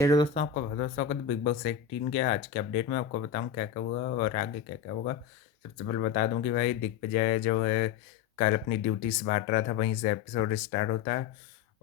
Hello दोस्तों, आपका बहुत-बहुत स्वागत है बिग बॉस 18 के आज के अपडेट में। आपको बताऊँ क्या-क्या हुआ और आगे क्या-क्या होगा। सबसे पहले बता दूँ कि भाई दिग्विजय जो है कल अपनी ड्यूटीज़ बाँट रहा था, वहीं से एपिसोड स्टार्ट होता है।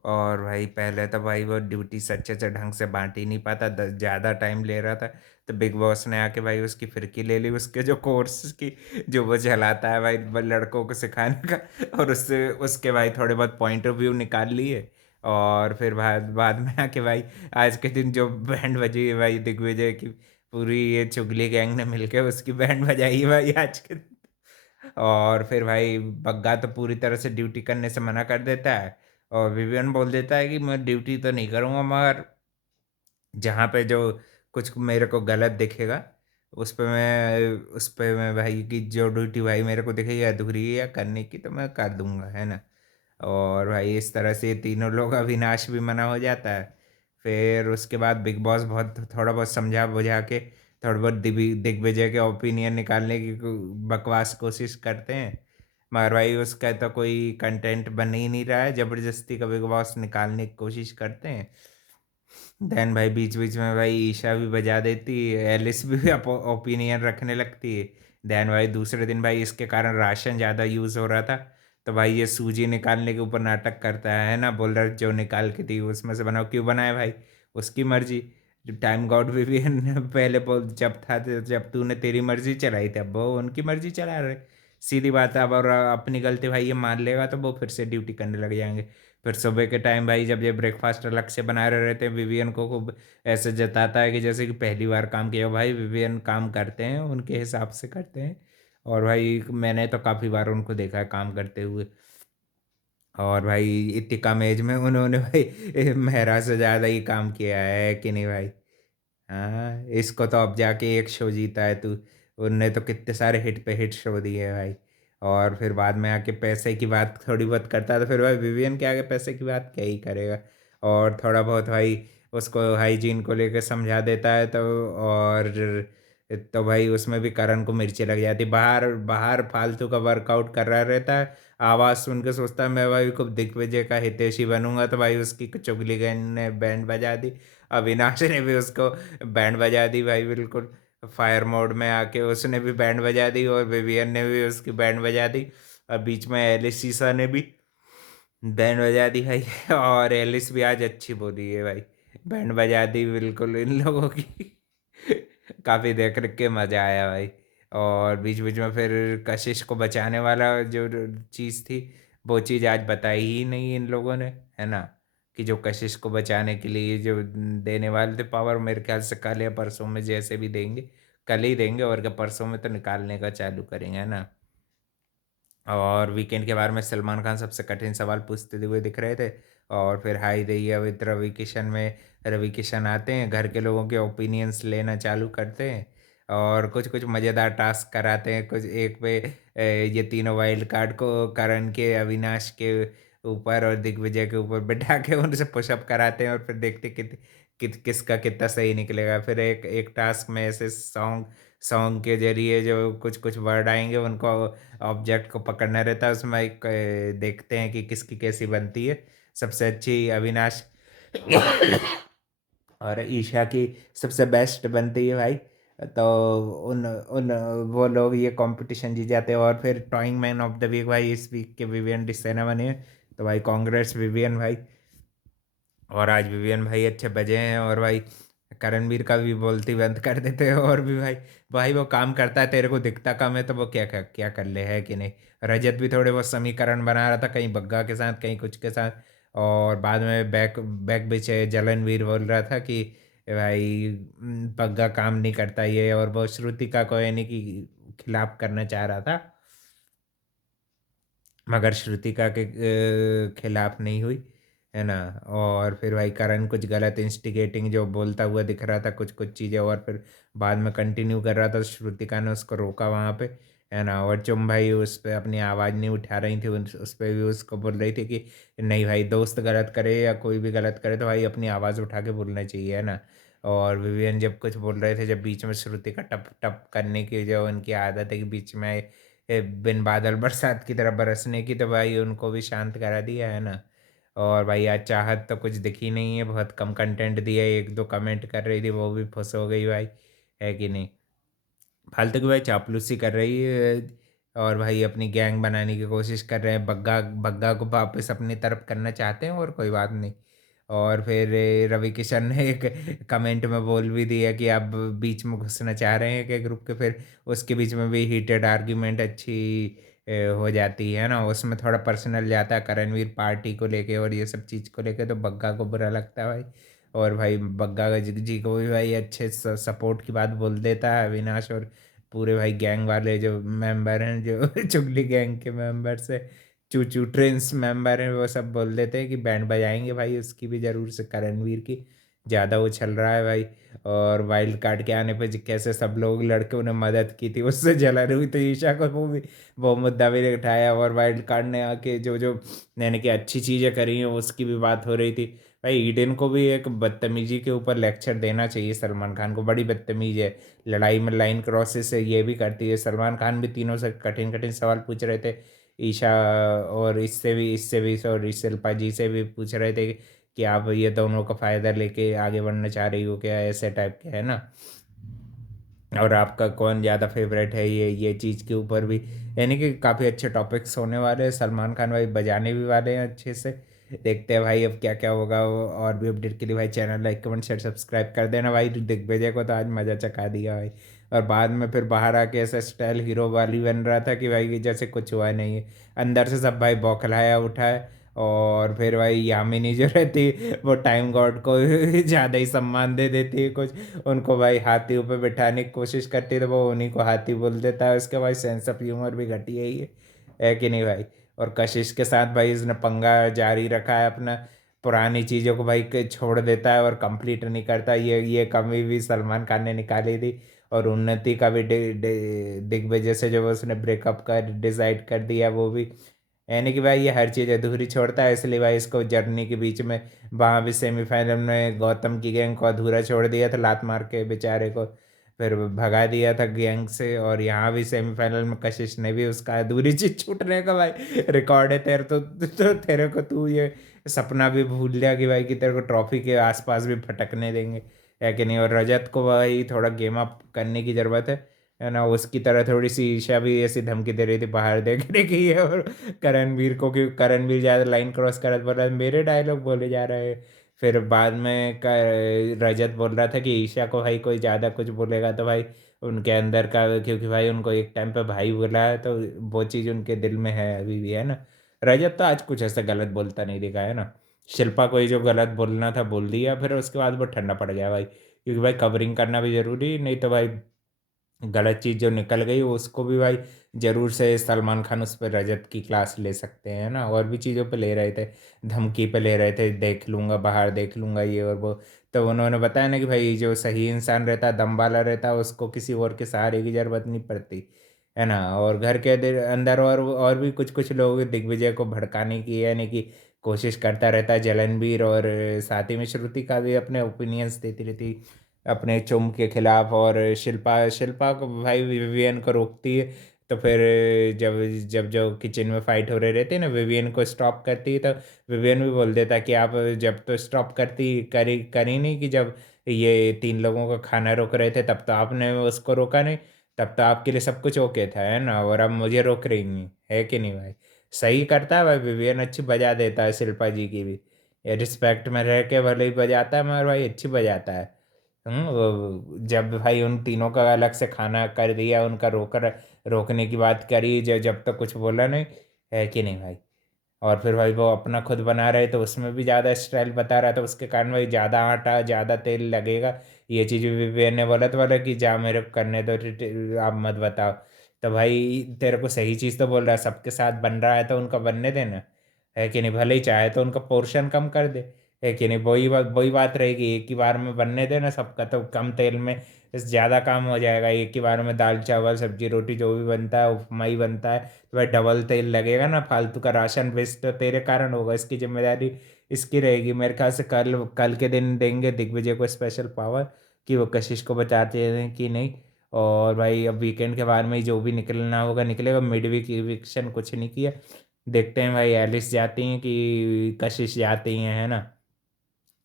और भाई पहले तो भाई वो ड्यूटीज़ अच्छे से ढंग से बाँट ही नहीं पाता, द ज़्यादा टाइम ले रहा था। तो बिग बॉस ने आके भाई उसकी फिरकी ले ली, उसके जो कोर्स की जो वो चलाता है भाई लड़कों को सिखाने का, और उससे उसके भाई थोड़े बहुत पॉइंट ऑफ व्यू निकाल लिए। और फिर बाद बाद में आके भाई आज के दिन जो बैंड बजी है भाई, दिग्विजय की पूरी ये चुगली गैंग ने मिलके उसकी बैंड बजाई है भाई आज के दिन। और फिर भाई बग्गा तो पूरी तरह से ड्यूटी करने से मना कर देता है, और विवियन बोल देता है कि मैं ड्यूटी तो नहीं करूँगा, मगर जहाँ पे जो कुछ मेरे को गलत दिखेगा उस पे मैं भाई की जो ड्यूटी भाई मेरे को दिखेगी अधूरी है या करने की, तो मैं कर दूंगा, है ना। और भाई इस तरह से ये तीनों लोग अविनाश भी मना हो जाता है। फिर उसके बाद बिग बॉस बहुत थोड़ा बहुत समझा बुझा के थोड़ा बहुत दिग्विजय के ओपिनियन निकालने की बकवास कोशिश करते हैं, मगर भाई उसका तो कोई कंटेंट बन ही नहीं रहा है, ज़बरदस्ती का बिग बॉस निकालने की कोशिश करते हैं। देन भाई बीच बीच में भाई ईशा भी बजा देती है, एलिस भी ओपिनियन रखने लगती है। देन भाई दूसरे दिन भाई इसके कारण राशन ज़्यादा यूज़ हो रहा था, तो भाई ये सूजी निकालने के ऊपर नाटक करता है ना, बोल रहा है जो निकाल के दी उसमें से बनाओ, क्यों बनाए भाई, उसकी मर्जी। टाइम गॉड भी पहले बोल जब था तो जब तूने तेरी मर्जी चलाई थी, अब वो उनकी मर्जी चला रहे। सीधी बात है, अब और अपनी गलती भाई ये मान लेगा तो वो फिर से ड्यूटी करने लग जाएंगे। फिर सुबह के टाइम भाई जब ये ब्रेकफास्ट अलग से बना रहे रहते हैं, विवियन को खूब ऐसे जताता है कि जैसे कि पहली बार काम किया हो। भाई विवियन काम करते हैं, उनके हिसाब से करते हैं, और भाई मैंने तो काफ़ी बार उनको देखा है काम करते हुए। और भाई इतनी कम एज में उन्होंने भाई मेहरा से ज़्यादा ही काम किया है कि नहीं भाई। हाँ, इसको तो अब जाके एक शो जीता है तू। उनने तो कितने सारे हिट पे हिट शो दिए हैं भाई। और फिर बाद में आके पैसे की बात थोड़ी बहुत करता है, तो फिर भाई विवियन के आगे पैसे की बात क्या ही करेगा। और थोड़ा बहुत भाई उसको हाइजीन को लेकर समझा देता है, तो और तो भाई उसमें भी करण को मिर्ची लग जाती, बाहर बाहर फालतू का वर्कआउट कर रहा रहता है। आवाज़ सुन के सोचता है मैं भाई खूब दिग्विजय का हितैषी बनूंगा, तो भाई उसकी चुगली गैंग ने बैंड बजा दी। अविनाश ने भी उसको बैंड बजा दी भाई, बिल्कुल फायर मोड में आके उसने भी बैंड बजा दी, और विवियन ने भी उसकी बैंड बजा दी। और बीच में एलिस सीसा ने भी बैंड बजा दी भाई और एलिस भी आज अच्छी बोली है भाई, बैंड बजा दी बिल्कुल इन लोगों की। काफ़ी देख रख के मज़ा आया भाई। और बीच बीच में फिर कशिश को बचाने वाला जो चीज़ थी, वो चीज़ आज बताई ही नहीं इन लोगों ने, है ना। कि जो कशिश को बचाने के लिए जो देने वाले थे पावर, मेरे ख्याल से कल या परसों में जैसे भी देंगे, कल ही देंगे, और क्या परसों में तो निकालने का चालू करेंगे, है ना। और वीकेंड के बारे में सलमान खान सबसे कठिन सवाल पूछते हुए दिख रहे थे। और फिर हाई दैया विद रवि किशन में रवि किशन आते हैं, घर के लोगों के ओपिनियंस लेना चालू करते हैं, और कुछ कुछ मज़ेदार टास्क कराते हैं। कुछ एक पे ये तीनों वाइल्ड कार्ड को करण के, अविनाश के ऊपर और दिग्विजय के ऊपर बैठा के उनसे पुशअप कराते हैं, और फिर देखते किसका कितना सही निकलेगा। फिर एक एक टास्क में ऐसे सॉन्ग सॉन्ग के जरिए जो कुछ कुछ वर्ड आएंगे उनको ऑब्जेक्ट को पकड़ना रहता है, उसमें एक देखते हैं कि किसकी कैसी बनती है। सबसे अच्छी अविनाश और ईशा की सबसे बेस्ट बनती है भाई। तो उन उन वो लोग ये कंपटीशन जीत जाते हैं, और फिर towing man of the week भाई इस वीक के विवियन डिसेना बने हैं। तो भाई कांग्रेस विवियन भाई। और आज विवियन भाई अच्छे बजे हैं, और भाई करणवीर का भी बोलती बंद कर देते हैं। और भी भाई भाई वो काम करता है, तेरे को दिखता कम है, तो वो क्या क्या क्या कर ले, है कि नहीं। रजत भी थोड़े बहुत समीकरण बना रहा था, कहीं बग्गा के साथ कहीं कुछ के साथ। और बाद में बैक बैक पीछे जलनवीर बोल रहा था कि भाई बग्गा काम नहीं करता ये, और वो श्रुतिका को यानी कि खिलाफ करना चाह रहा था, मगर श्रुतिका के खिलाफ नहीं हुई, है ना। और फिर भाई करण कुछ गलत इंस्टिगेटिंग जो बोलता हुआ दिख रहा था कुछ कुछ चीज़ें, और फिर बाद में कंटिन्यू कर रहा था, श्रुतिका ने उसको रोका वहाँ पे, है ना। और चुम भाई उस पर अपनी आवाज़ नहीं उठा रही थी, उस पर भी उसको बोल रही थी कि नहीं भाई, दोस्त गलत करे या कोई भी गलत करे तो भाई अपनी आवाज़ उठा के बोलना चाहिए, है ना। और विवियन जब कुछ बोल रहे थे, जब बीच में श्रुतिका टप टप करने की जो उनकी आदत है कि बीच में बिन बादल बरसात की तरह बरसने की, तो भाई उनको भी शांत करा दिया, है ना। और भाई आज चाहत तो कुछ दिखी नहीं है, बहुत कम कंटेंट दिया है, एक दो कमेंट कर रही थी वो भी फुस हो गई भाई, है कि नहीं। फालतू की भाई चापलूसी कर रही है। और भाई अपनी गैंग बनाने की कोशिश कर रहे हैं, बग्गा बग्गा को वापस अपनी तरफ करना चाहते हैं, और कोई बात नहीं। और फिर रवि किशन ने एक कमेंट में बोल भी दिया कि आप बीच में घुसना चाह रहे हैं कि ग्रुप के, फिर उसके बीच में भी हीटेड आर्ग्यूमेंट अच्छी हो जाती है ना, उसमें थोड़ा पर्सनल जाता है करणवीर पार्टी को लेके और ये सब चीज़ को लेके, तो बग्गा को बुरा लगता है भाई। और भाई बग्गा का जी को भी भाई अच्छे सपोर्ट की बात बोल देता है अविनाश, और पूरे भाई गैंग वाले जो मेंबर हैं, जो चुगली गैंग के मेंबर से चू चू ट्रेंस मेंबर हैं, वो सब बोल देते हैं कि बैंड बजाएंगे भाई उसकी भी जरूर से, करणवीर की ज़्यादा वो चल रहा है भाई। और वाइल्ड कार्ड के आने पे कैसे सब लोग लड़के उन्हें मदद की थी, उससे जलन हुई तो ईशा को वो मुद्दा भी उठाया, और वाइल्ड कार्ड ने आके जो जो यानी कि अच्छी चीज़ें करी हैं उसकी भी बात हो रही थी। भाई ईडन को भी एक बदतमीजी के ऊपर लेक्चर देना चाहिए, सलमान खान को, बड़ी बदतमीज है, लड़ाई में लाइन क्रॉसेस से ये भी करती है। सलमान खान भी तीनों से कठिन कठिन सवाल पूछ रहे थे, ईशा और इससे भी और शिल्पा जी से भी पूछ रहे थे कि आप ये दोनों का फ़ायदा लेके आगे बढ़ना चाह रही हो क्या, ऐसे टाइप के है ना। और आपका कौन ज़्यादा फेवरेट है, ये चीज़ के ऊपर भी यानी कि काफ़ी अच्छे टॉपिक्स होने वाले हैं। सलमान खान भाई बजाने भी वाले हैं अच्छे से, देखते हैं भाई अब क्या क्या होगा। और भी अपडेट के लिए भाई channel like comment share subscribe कर देना भाई। दिग्विजय को तो आज मज़ा चखा दिया भाई, और बाद में फिर बाहर आके ऐसा स्टाइल हीरो वाली बन रहा था कि भाई जैसे कुछ हुआ नहीं है, अंदर से सब भाई बौखलाया उठा है। और फिर भाई यामिनी जो रहती वो टाइम गॉड को ज़्यादा ही सम्मान दे देती है कुछ, उनको भाई हाथी ऊपर बिठाने की कोशिश करती है तो वो उन्हीं को हाथी बोल देता है। उसके भाई सेंस ऑफ ह्यूमर भी घटिया ही है कि नहीं भाई। और कशिश के साथ भाई इसने पंगा जारी रखा है अपना, पुरानी चीज़ों को भाई छोड़ देता है और कंप्लीट नहीं करता, ये कमी भी सलमान खान ने निकाली थी। और उन्नति का भी दिग्विजय से जो उसने ब्रेकअप का डिसाइड कर दिया वो भी, यानी कि भाई ये हर चीज़ अधूरी छोड़ता है, इसलिए भाई इसको जर्नी के बीच में वहाँ भी सेमीफाइनल में गौतम की गैंग को अधूरा छोड़ दिया था लात मार के बेचारे को, फिर भगा दिया था गैंग से। और यहाँ भी सेमीफाइनल में कशिश ने भी उसका अधूरी चीज छूटने का भाई रिकॉर्ड है तेरे तो तेरे को तू ये सपना भी भूल लिया कि भाई कि तेरे को ट्रॉफी के आसपास भी भटकने देंगे, है कि नहीं। और रजत को भाई थोड़ा गेम अप करने की ज़रूरत है ना, उसकी तरह थोड़ी सी ईशा भी ऐसी धमकी दे रही थी बाहर देखने की है। और करणवीर को, कि करणवीर ज़्यादा लाइन क्रॉस कर बोल रहा है, मेरे डायलॉग बोले जा रहे हैं। फिर बाद में रजत बोल रहा था कि ईशा को भाई कोई ज़्यादा कुछ बोलेगा तो भाई उनके अंदर का, क्योंकि भाई उनको एक टाइम पे भाई बोला है तो वो चीज़ उनके दिल में है अभी भी, है ना। रजत तो आज कुछ ऐसा गलत बोलता नहीं दिखा, है ना। शिल्पा को ही जो गलत बोलना था बोल दिया, फिर उसके बाद वो ठंडा पड़ गया भाई, क्योंकि भाई कवरिंग करना भी जरूरी, नहीं तो भाई गलत चीज़ जो निकल गई उसको भी भाई जरूर से सलमान खान उस पर रजत की क्लास ले सकते हैं ना। और भी चीज़ों पे ले रहे थे, धमकी पे ले रहे थे, देख लूंगा बाहर देख लूंगा ये और वो, तो उन्होंने बताया ना कि भाई जो सही इंसान रहता है, दम वाला रहता है, उसको किसी और के सहारे की जरूरत नहीं पड़ती, है ना। और घर के अंदर और भी कुछ कुछ लोग दिग्विजय को भड़काने की यानी कि कोशिश करता रहता है, जलनवीर और साथ ही में श्रुति का भी अपने ओपिनियंस देती रहती अपने चुम के खिलाफ। और शिल्पा शिल्पा को भाई विवियन को रोकती है, तो फिर जब जब जो किचन में फाइट हो रहे रहते हैं ना, विवियन को स्टॉप करती है, तो विवियन भी बोल देता है कि आप जब तो स्टॉप करी नहीं, कि जब ये तीन लोगों का खाना रोक रहे थे तब तो आपने उसको रोका नहीं, तब तो आपके लिए सब कुछ ओके था, है ना। और अब मुझे रोक रही नहीं, है कि नहीं भाई। सही करता है भाई, विवियन अच्छी बजा देता है शिल्पा जी की भी, रिस्पेक्ट में रह के भले ही बजाता है मगर भाई अच्छी बजाता है। जब भाई उन तीनों का अलग से खाना कर दिया, उनका रोकने की बात करी, जब तक कुछ बोला नहीं, है कि नहीं भाई। और फिर भाई वो अपना खुद बना रहे तो उसमें भी ज़्यादा स्टाइल बता रहा था, उसके कारण भाई ज़्यादा आटा ज़्यादा तेल लगेगा, ये चीज़ भी विवेक ने बोला तो बोला कि जा मेरे को करने दो, आप मत बताओ। तो भाई तेरे को सही चीज़ तो बोल रहा है, सबके साथ बन रहा है तो उनका बनने देना, है कि नहीं। भले ही चाहे तो उनका पोर्शन कम कर दे, है कि नहीं। वही बात रहेगी, एक ही बार में बनने देना सबका, तो कम तेल में ज़्यादा काम हो जाएगा। एक ही बार में दाल चावल सब्जी रोटी जो भी बनता है, उपमा ही बनता है, तो भाई डबल तेल लगेगा ना, फालतू का राशन वेस्ट तो तेरे कारण होगा, इसकी जिम्मेदारी इसकी रहेगी। मेरे ख्याल से कल कल के दिन देंगे दिग्विजय को स्पेशल पावर कि वो कशिश को बचाते हैं कि नहीं। और भाई अब वीकेंड के बाद में ही जो भी निकलना होगा निकलेगा, मिड वीक इविक्शन कुछ नहीं किया, देखते हैं भाई एलिस जाती हैं कि कशिश जाती हैं, है ना।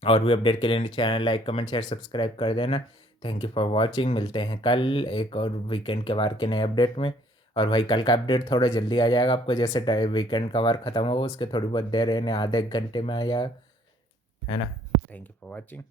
और भी अपडेट के लिए channel like comment share subscribe कर देना। Thank you for watching. मिलते हैं कल एक और वीकेंड के वार के नए अपडेट में। और भाई कल का अपडेट थोड़ा जल्दी आ जाएगा आपको, जैसे वीकेंड का वार ख़त्म होगा उसके थोड़ी बहुत देर यानी आधे एक घंटे में आ जाएगा, है ना। Thank you for watching.